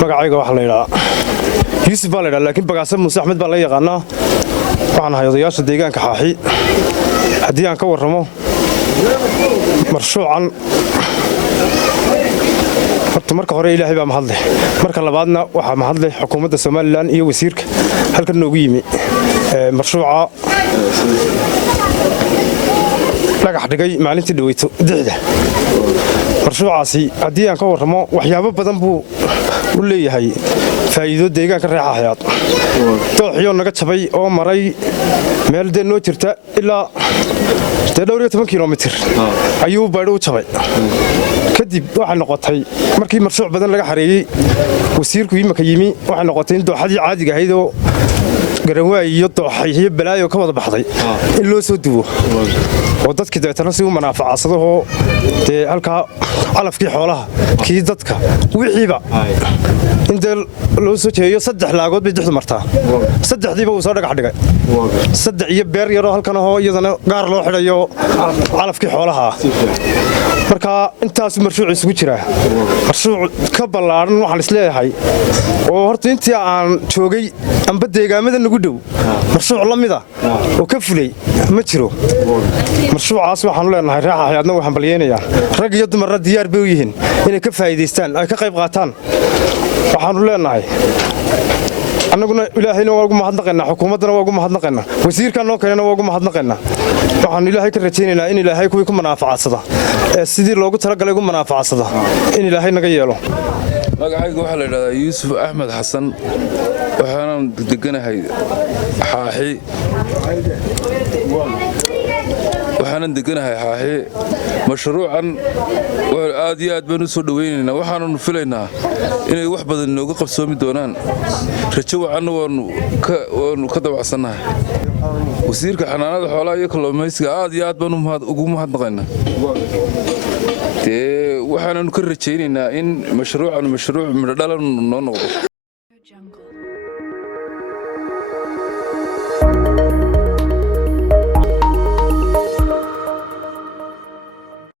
magacayga waxa la yiraahdaa Yusuf baa la yiraahdaa laakiin Bagaasir Muuse Axmed baa la yaqaanaa waxaan ahay odayaasha deegaanka Xaaxi haddii aan ka warramo marshuucan horta marka hore Ilaahay baa mahadleh marka labaadna waxa mahadleh xukuumadda Soomaaliland iyo wasiirka halkan noogu yimi marshuuca dhagax dhigay maalintii dhaweyto dixda marshuucaasi haddii aan ka warramo waxyaabo badan buu u leeyahay faa'iido deegaanka Xaaxayaad dooxiyo naga jabay oo maray meel dee noo jirta ilaa 12 kilomitir ayuu baadho u jabay kadib waxa noqotay markii marshuuc badan laga xareeyay wasiirku imaka yimi waxa noqotay in dooxadii caadiga ahayd oo garanwaay iyo dooxay balaayo ka wada baxday in loo soo duwo oo dadkii deetana si u manaafacadsado dee halka calafkii xoolaha kii dadka wixiiba inta loo soo jeeyo 3 laagood bay dixdu martaa 3diiba uu soo dhagax dhigay 3 iyo beer yar oo halkan oo iyadana gaar loo xidhayo calafkii xoolaha marka intaas marshuuc isugu jira marshuuc ka ballaaran waxaan isleeyahay oo horta intii aan joogay amba deegaamada nagu dhow marshuuc la mid ah oo ka fulay ma jiro marshuucaas waxaan leenahay Xaaxayaadna waxaan balyeynayaan rag iyo dumar diyaar bay u yihiin inay ka faa'iideystaan ay ka qayb qaataan waxaan leenahay annaguna Ilaahayna waa ugu mahadnaqaynaa xukuumaddana waa ugu mahadnaqaynaa wasiirka noo keenana waa ugu mahadnaqaynaa waxaan Ilaahay ka rajaynaynaa in Ilaahay kuwii ku manaafacadsada sidii loogu talagalay ugu manaafacadsada in Ilaahay naga yeelo magacayga waxa la yiraahdaa Yuusuf Axmed Xasan waxaan deganahay Xaaxi mashruucan aad iyo aad baan u soo dhaweynaynaa waxaanu filaynaa inay wax badan nooga qabsoomi doonaan rajo wacanna waanu ka dabacsanahay wasiirka xanaanada xoolaha iyo kalluumaysiga aad iyo aad baan ugu mahadnaqaynaa waxaanu ka rajaynaynaa in mashruucan mashruuc midho dhalan noo noqdo